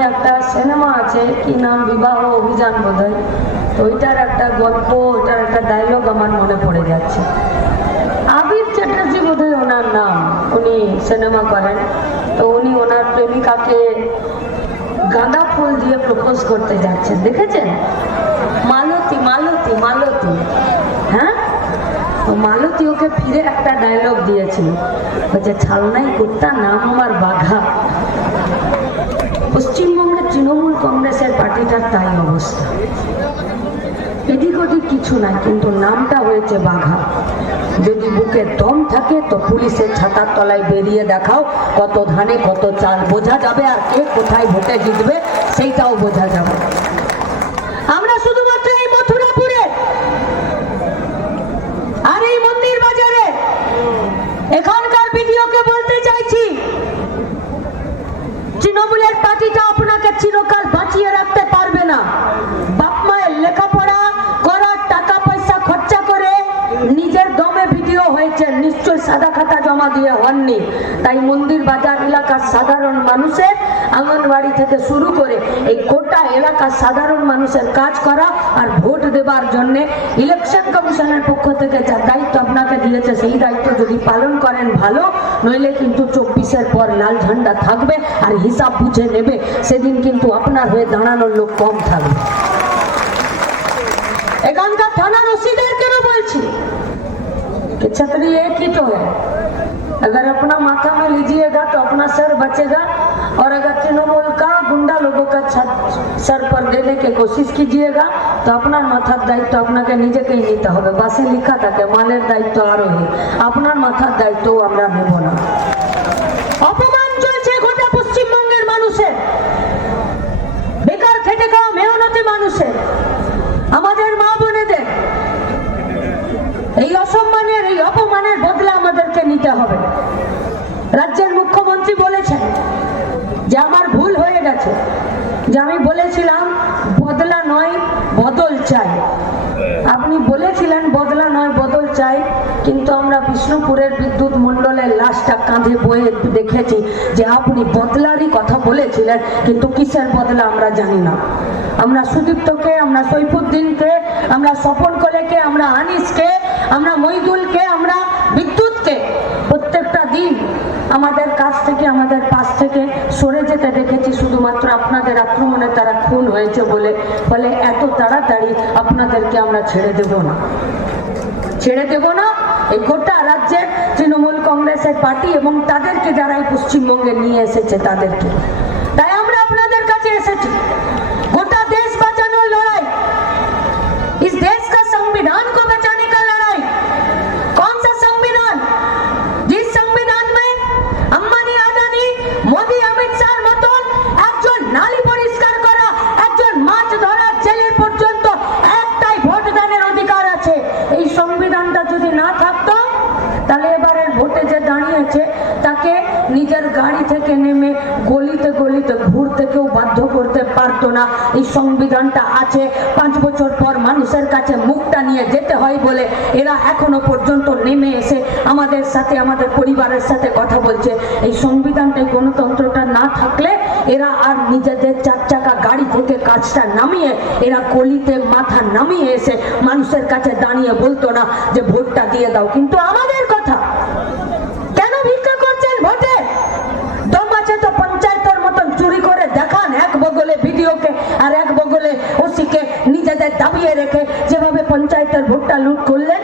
একটা সিনেমা আছে, কি নাম? বিবাহ অভিযান বোধহয়। তো ওইটার একটা গল্প, ওইটার একটা ডায়লগ আমার মনে পড়ে যাচ্ছে। আবির চ্যাটার্জি বোধহয় ওনার নাম। উনি সিনেমা করেন। তো উনি ওনার প্রেমিকাকে গাঁদা ফুল দিয়ে প্রপোজ করতে যাচ্ছেন। দেখেছেন? মালতী মালতী মালতী। হ্যাঁ? তো মালতী ওকে ফিরে একটা ডায়লগ দিয়েছিল। বলছে, ছালনাই কুত্তা, নাম আমার বাঘা। পশ্চিমবঙ্গের তৃণমূল কংগ্রেসের পার্টিটার তাই অবস্থা। এদিক ওদিক কিছু নাই, কিন্তু নামটা হয়েছে বাঘা। যদি বুকে দম থাকে, তো পুলিশের ছাতার তলায় বেরিয়ে দেখাও কত ধানে কত চাল। বোঝা যাবে আর কে কোথায় ভোটে জিতবে, সেইটাও বোঝা যাবে। আমরা শুধুমাত্র এই মথুরাপুরে আর এই মন্দির বাজারে। এখানকার ভিডিওকে বলতে তৃণমূলের পার্টিটা আপনাকে চিরকাল সাদা খাতা জমা দিয়ে হননি। তাই মন্দির বাজার এলাকার সাধারণ মানুষের আঙ্গনবাড়ি থেকে শুরু করে এই গোটা এলাকার সাধারণ মানুষের কাজ করা আর ভোট দেবার জন্য ইলেকশন কমিশনের পক্ষ থেকে যা দায়িত্ব আপনাকে দিয়েছে, সেই দায়িত্ব যদি পালন করেন ভালো, নইলে কিন্তু চব্বিশের পর লাল ঝান্ডা থাকবে আর হিসাব বুঝে নেবে। সেদিন কিন্তু আপনার হয়ে দাঁড়ানোর লোক কম থাকবে। এখানকার থানার ওসিদের কেন বলছি छतरी एक ही तो है अगर अपना माथा में लीजिएगा तो अपना सर बचेगा और अगर तृणमूल का गुंडा लोगों का छत सर पर देने की कोशिश कीजिएगा তো আপনার মাথার দায়িত্ব আপনাকে নিজেকেই নিতে হবে বাসে লেখা থাকে মালের দায়িত্ব আরোহী আপনার মাথার দায়িত্ব আমরা নেব না অপমান নিতে হবে। রাজ্যের মুখ্যমন্ত্রী বলেছেন যে আমার ভুল হয়ে গেছে। যে আমি বলেছিলাম, বদলা নয়, বদল চাই। আপনি বলেছিলেন, বদলা নয়, বদল চাই, কিন্তু আমরা বিষ্ণুপুরের বিদ্যুৎ মণ্ডলের লাশটা কাঁধে বয়ে দেখেছি যে আপনি বদলারই কথা বলেছিলেন, কিন্তু কিসের বদলা আমরা জানি না। আমরা সুদীপ্তকে, আমরা সৈফুদ্দিনকে, আমরা স্বপন কোলেকে, আমরা আনিসকে, আমরা মইদুলকে আমাদের কাছ থেকে, আমাদের পাশ থেকে সরে যেতে দেখেছি, শুধুমাত্র আপনাদের আক্রমণে তারা খুন হয়েছে বলে। ফলে এত তাড়াতাড়ি আপনাদেরকে আমরা ছেড়ে দেব না। ছেড়ে দেব না। এই গোটা রাজ্যের তৃণমূল কংগ্রেসের পার্টি এবং তাদেরকে যারা এই পশ্চিমবঙ্গে নিয়ে এসেছে, তাদেরকে। ভোটে যে দাঁড়িয়েছে, তাকে নিজের গাড়ি থেকে নেমে গলিতে গলিতে ঘুরতে কেউ বাধ্য করতে পারতো না। এই সংবিধানটা আছে, পাঁচ বছর পর মানুষের কাছে মুখটা নিয়ে যেতে হয় বলে এরা এখনও পর্যন্ত নেমে এসে আমাদের সাথে, আমাদের পরিবারের সাথে কথা বলছে। এই সংবিধানটাই গণতন্ত্রটা না থাকলে এরা আর নিজেদের চার চাকা গাড়ি থেকে কাজটা নামিয়ে, এরা গলিতে মাথা নামিয়ে এসে মানুষের কাছে দাঁড়িয়ে বলতো না যে ভোটটা দিয়ে দাও। কিন্তু আমাদের কথা কেন ভিক্ষা করছেন ভোটে দম আছে তো পঞ্চায়েতের মতন চুরি করে দেখান এক বগলে ভিডিওকে আর এক বগলে ওসিকে নিজেদের দাবিয়ে রেখে যেভাবে পঞ্চায়েতের ভোটটা লুট করলেন